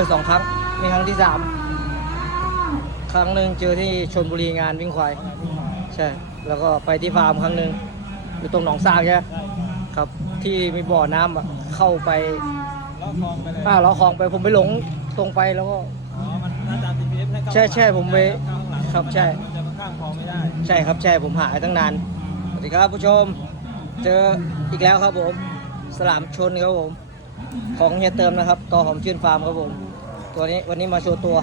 อสองครั้งมีครั้งที่สามครั้งหนึ่งเจอที่ชนบุรีงานวิ่งควายใช่ แล้วก็ไปที่ฟาร์มครั้งหนึ่งอยู่ตรงหนองซากใช่ไหมใช่ครับครับที่มีบ่อน้ำอะเข้าไปเลาะคลองไปเลยอ่าเราคลองไปผมไปหลงตรงไปแล้วก็อ๋อมันน่าจะ GPS ให้เข้าใช่ใช่ผมไปข้างหลังครับใช่ มันจะข้างคลองไม่ได้ใช่ครับใช่ผมหายตั้งนาน สวัสดีครับผู้ชม เจออีกแล้วครับผม สลามชนครับผม ของเฮียเติมนะครับต่อหอมชื่นฟาร์มครับผมตัวนี้วันนี้มาโชว์ตัว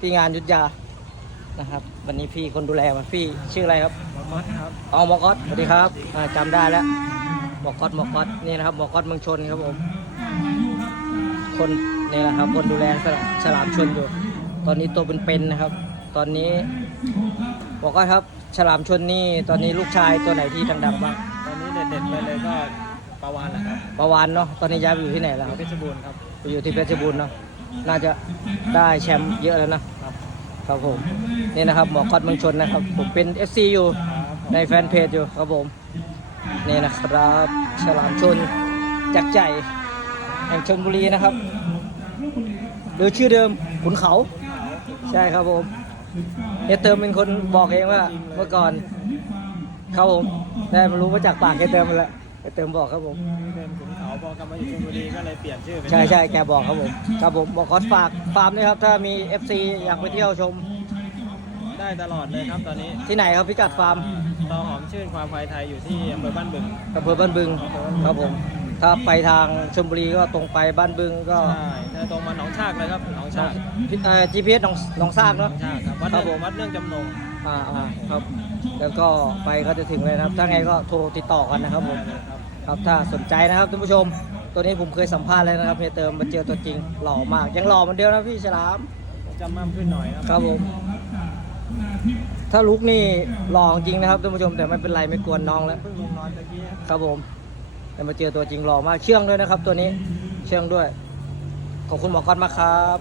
ที่งานยุทธยานะครับ วันนี้พี่คนดูแลมาพี่ชื่ออะไรครับมัดครับอ๋อหมอกอสสวัสดีครับอ่าจำได้แล้วหมอกอสหมอกอสนี่นะครับหมอกอสเมืองชนครับผม คนนี่แหละครับ คนดูแลสลามฉลามชนอยู่ ตอนนี้ตัวเป็นๆนะครับ ตอนนี้บอกว่าครับฉลามชนนี่ตอนนี้ลูกชายตัวไหนที่ดังๆบ้างตอนนี้เด็ดๆไปเลยก็ ปลาวานแหละครับประวานเนาะตอนนี้ย้ายไปอยู่ที่ไหนแล้วครับเพชรบูรณ์ครับไปอยู่ที่เพชรบูรณ์เนาะน่าจะได้แชมป์เยอะแล้วนะครับครับผมนี่นะครับหมอกอดเมืองชนนะครับ ผมเป็น FC อยู่ครับผมในแฟนเพจอยู่ครับผมนี่นะครับฉลามชนจักรใจแห่งชนบุรีนะครับหรือชื่อเดิมขุนเขาใช่ครับผมเฮยเติมเป็นคนบอกเองว่าเมื่อก่อนครับผมได้มารู้มาจากปากเฮยเติมมาแล้ว เฮยเติมบอกครับผม เดินขุนเขาพอกลับมาอยู่ชลบุรีก็เลยเปลี่ยนชื่อเป็นใช่ใช่แกบอกครับผมครับผมบอกขอฝากฟาร์มด้วยครับ ถ้ามี FC อยากไปเที่ยวชมได้ตลอดเลยครับตอนนี้ที่ไหนครับพิกัดฟาร์มตอหอมชื่นความควายไทยอยู่ที่อำเภอบ้านบึงอำเภอบ้านบึงครับผม ถ้าไปทางชลบุรีก็ตรงไปบ้านบึงก็ใช่ถ้าตรงมาหนองชากเลยครับหนองชากเอ่อ GPS หนองหนองซากหนอเนาะงชากครับวัดครัเรื่บองผมวัดเรื่องจำนง อ่าอ่าครับ แล้วก็ไปก็จะถึงเลยนะครับ ถ้าไงก็โทรติดต่อกันนะครับผมได้เลยครับครับถ้าสนใจนะครับท่านผู้ชม ตัวนี้ผมเคยสัมภาษณ์แล้วนะครับเฮียเติมมาเจอตัวจริงหล่อมาก ยังหล่อเหมือนเดิมนะพี่ฉลามจำมั่มขึ้นหน่อยครับครับผมถ้าลุกนี่หล่อจริงนะครับท่านผู้ชมแต่ไม่เป็นไรไม่กวนน้องแล้วเพิ่งลงนอนตะกี้ครับผมแต่มาเจอตัวจริงหล่อมากเชื่องด้วยนะครับ ตัวนี้เชื่องด้วยขอบคุณหมอก้อนมากครับ